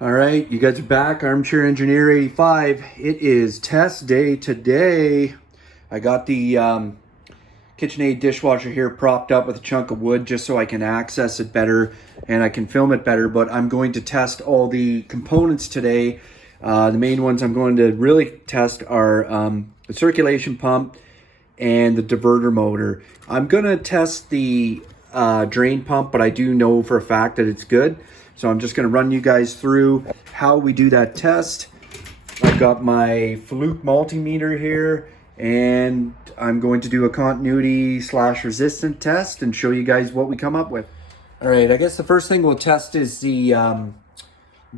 All right, you guys are back. Armchair Engineer 85. It is test day today. I got the KitchenAid dishwasher here propped up with a chunk of wood just so I can access it better and I can film it better, but I'm going to test all the components today. The main ones I'm going to really test are the circulation pump and the diverter motor. I'm going to test the drain pump, but I do know for a fact that it's good. So I'm just going to run you guys through how we do that test. I've got my Fluke multimeter here, and I'm going to do a continuity / resistant test and show you guys what we come up with. All right, I guess the first thing we'll test is the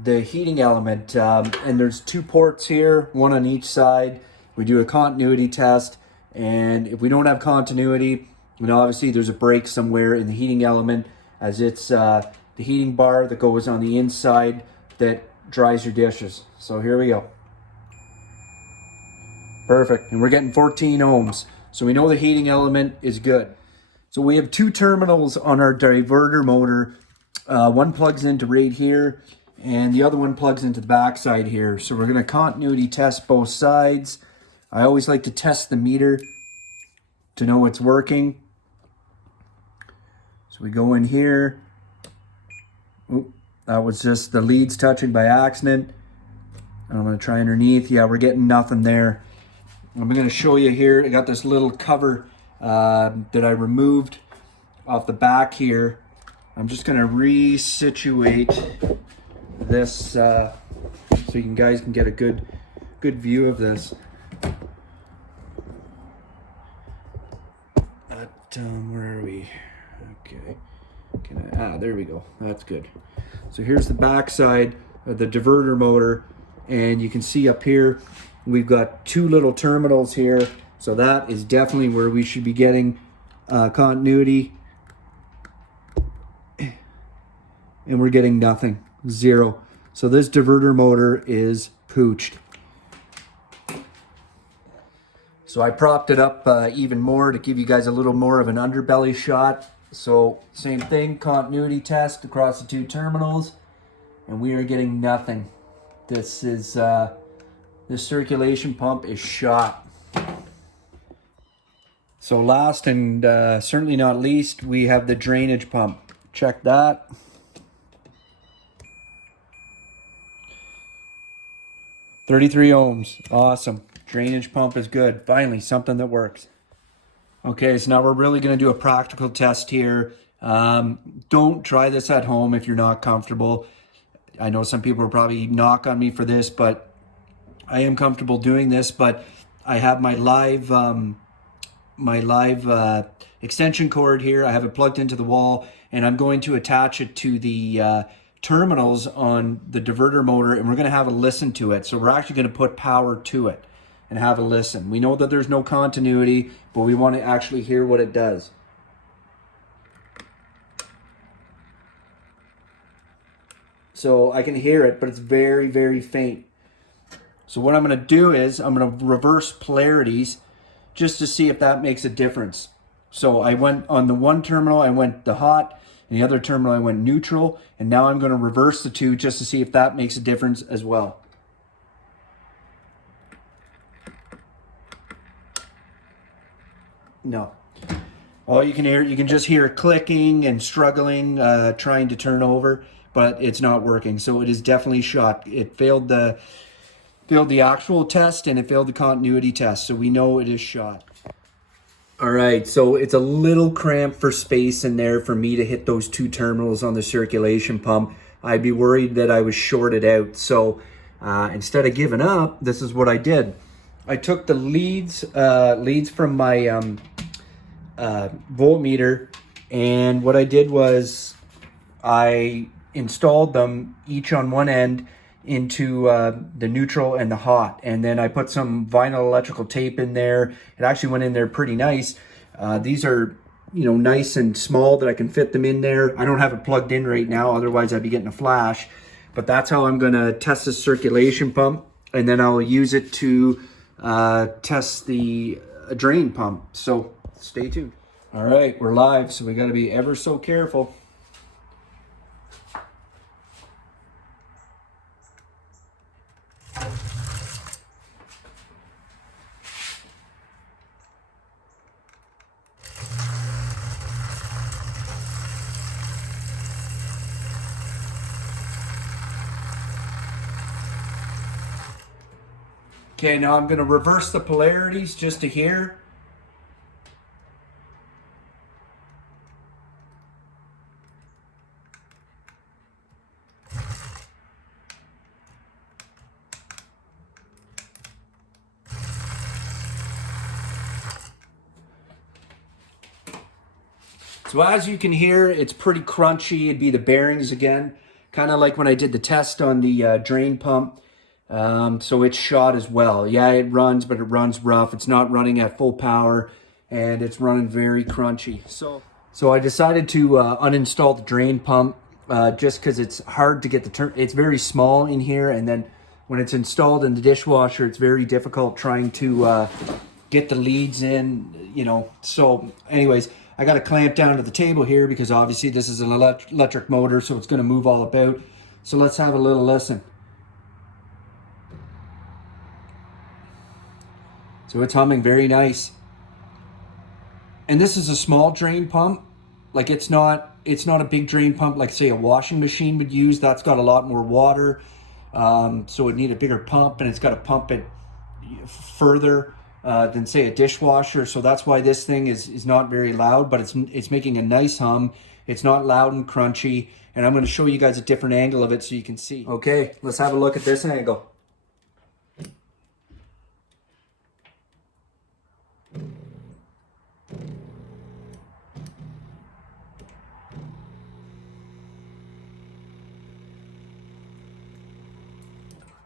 heating element, and there's 2 ports here, one on each side. We do a continuity test, and if we don't have continuity, then obviously there's a break somewhere in the heating element, as it's the heating bar that goes on the inside that dries your dishes. So here we go. Perfect, and we're getting 14 ohms. So we know the heating element is good. So we have 2 terminals on our diverter motor. One plugs into right here, and the other one plugs into the back side here. So we're gonna continuity test both sides. I always like to test the meter to know it's working. So we go in here. Oop, that was just the leads touching by accident. I'm gonna try underneath. Yeah, we're getting nothing there. I'm gonna show you here. I got this little cover that I removed off the back here. I'm just gonna resituate this so you guys can get a good view of this. Where are we? Okay. There we go. That's good. So here's the back side of the diverter motor, and you can see up here we've got 2 little terminals here. So that is definitely where we should be getting continuity, and we're getting nothing, 0. So this diverter motor is pooched. So I propped it up even more to give you guys a little more of an underbelly shot. So same thing, continuity test across the 2 terminals, and we are getting nothing. This is this circulation pump is shot. So last and certainly not least, we have the drainage pump. Check that. $33 ohms, awesome. Drainage pump is good. Finally, something that works. Okay, so now we're really going to do a practical test here. Don't try this at home if you're not comfortable. I know some people will probably knock on me for this, but I am comfortable doing this. But I have my live extension cord here. I have it plugged into the wall, and I'm going to attach it to the terminals on the diverter motor, and we're going to have a listen to it. So we're actually going to put power to it and have a listen. We know that there's no continuity, but we want to actually hear what it does. So I can hear it, but it's very, very faint. So what I'm going to do is I'm going to reverse polarities just to see if that makes a difference. So I went on the one terminal, I went the hot, and the other terminal I went neutral, and now I'm going to reverse the 2 just to see if that makes a difference as well. No. All you can hear, you can just hear clicking and struggling, trying to turn over, but it's not working. So it is definitely shot. It failed the actual test, and it failed the continuity test. So we know it is shot. All right, so it's a little cramped for space in there for me to hit those 2 terminals on the circulation pump. I'd be worried that I was shorted out. So instead of giving up, this is what I did. I took the leads from my voltmeter, and what I did was I installed them each on one end into the neutral and the hot, and then I put some vinyl electrical tape in there. It actually went in there pretty nice. These are, you know, nice and small that I can fit them in there. I don't have it plugged in right now, otherwise I'd be getting a flash. But that's how I'm gonna test the circulation pump, and then I'll use it to test the drain pump. So stay tuned. All right, we're live, so we gotta be ever so careful. Okay, now I'm going to reverse the polarities just to here. So as you can hear, it's pretty crunchy. It'd be the bearings again, kind of like when I did the test on the drain pump. So it's shot as well. Yeah, it runs, but it runs rough. It's not running at full power, and it's running very crunchy. So I decided to uninstall the drain pump just because it's hard to get the turn. It's very small in here, and then when it's installed in the dishwasher, it's very difficult trying to get the leads in, you know. So anyways, I got to clamp down to the table here because obviously this is an electric motor, so it's going to move all about. So let's have a little listen. So it's humming very nice. And this is a small drain pump. Like it's not a big drain pump like say a washing machine would use. That's got a lot more water. So it need a bigger pump, and it's got to pump it further than say a dishwasher. So that's why this thing is not very loud, but it's making a nice hum. It's not loud and crunchy. And I'm going to show you guys a different angle of it so you can see. Okay, let's have a look at this angle.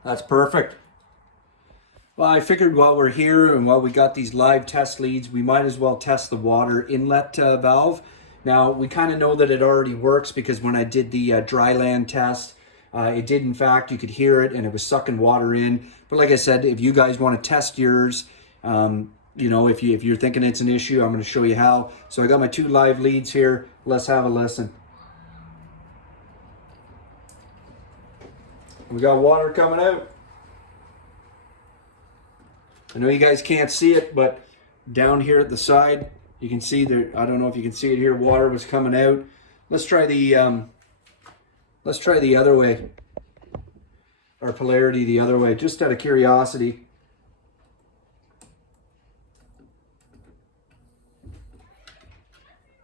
That's perfect. Well, I figured while we're here and while we got these live test leads, we might as well test the water inlet valve. Now, we kind of know that it already works because when I did the dry land test, it did, in fact, you could hear it and it was sucking water in. But like I said, if you guys want to test yours, you know, if you're thinking it's an issue, I'm going to show you how. So I got my 2 live leads here. Let's have a listen. We got water coming out. I know you guys can't see it, but down here at the side, you can see there. I don't know if you can see it here. Water was coming out. Let's try the other way. Our polarity the other way, just out of curiosity.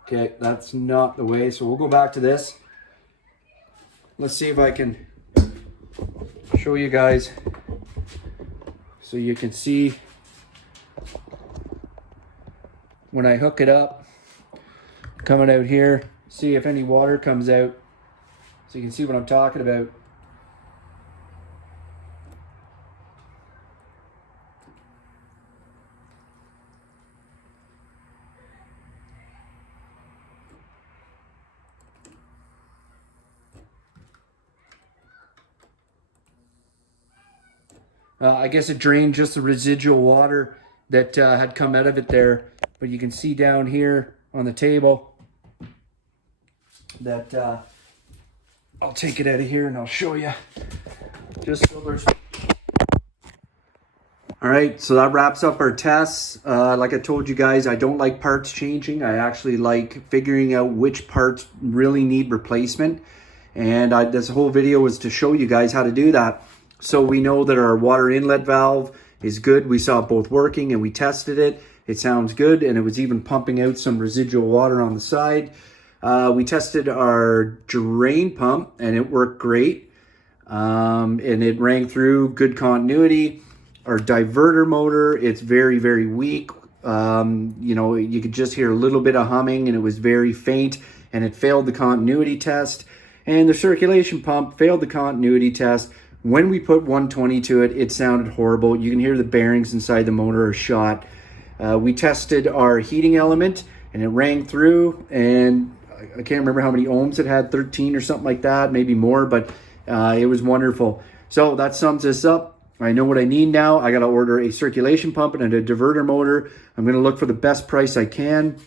Okay, that's not the way. So we'll go back to this. Let's see if I can show you guys so you can see when I hook it up coming out here, see if any water comes out so you can see what I'm talking about. I guess it drained just the residual water that had come out of it there. But you can see down here on the table that I'll take it out of here and I'll show you. Just so there's... All right, so that wraps up our tests. Like I told you guys, I don't like parts changing. I actually like figuring out which parts really need replacement. And this whole video was to show you guys how to do that. So we know that our water inlet valve is good. We saw it both working and we tested it. It sounds good, and it was even pumping out some residual water on the side. We tested our drain pump and it worked great. And it rang through, good continuity. Our diverter motor, it's very, very weak. You know, you could just hear a little bit of humming and it was very faint, and it failed the continuity test. And the circulation pump failed the continuity test. When we put 120 to it, it sounded horrible. You can hear the bearings inside the motor are shot. We tested our heating element and it rang through, and I can't remember how many ohms it had, 13 or something like that, maybe more, but it was wonderful. So that sums this up. I know what I need now. I got to order a circulation pump and a diverter motor. I'm going to look for the best price I can.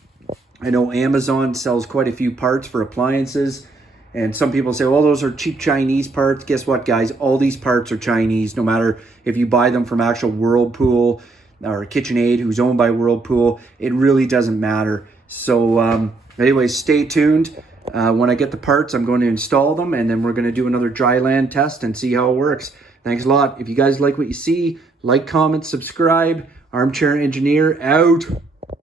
I know Amazon sells quite a few parts for appliances. And some people say, well, those are cheap Chinese parts. Guess what, guys? All these parts are Chinese, no matter if you buy them from actual Whirlpool or KitchenAid, who's owned by Whirlpool. It really doesn't matter. So anyways, stay tuned. When I get the parts, I'm going to install them, and then we're going to do another dry land test and see how it works. Thanks a lot. If you guys like what you see, like, comment, subscribe. Armchair Engineer out.